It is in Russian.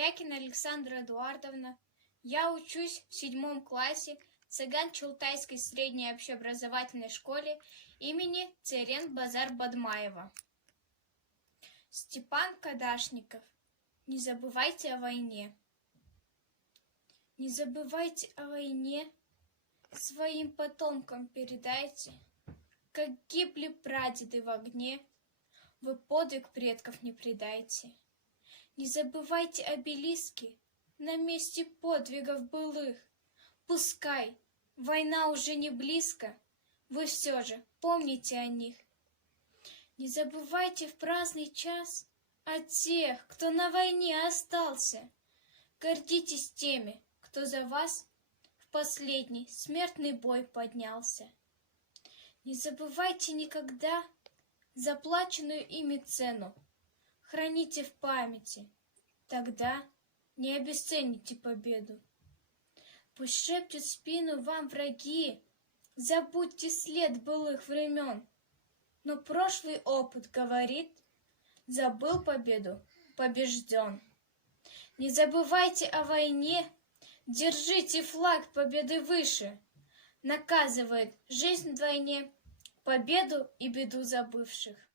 Корякина Александра Эдуардовна. Я учусь в 7 классе Цыган-Чалтайской средней общеобразовательной школе имени Церен-Базар-Бадмаева. Степан Кадашников. Не забывайте о войне. Не забывайте о войне, своим потомкам передайте, как гибли прадеды в огне, вы подвиг предков не предайте. Не забывайте обелиски на месте подвигов былых. Пускай война уже не близко, вы все же помните о них. Не забывайте в праздный час о тех, кто на войне остался. Гордитесь теми, кто за вас в последний смертный бой поднялся. Не забывайте никогда заплаченную ими цену. Храните в памяти, тогда не обесцените победу. Пусть шепчут в спину вам враги, забудьте след былых времен. Но прошлый опыт говорит, забыл победу, побежден. Не забывайте о войне, держите флаг победы выше. Наказывает жизнь вдвойне победу и беду забывших.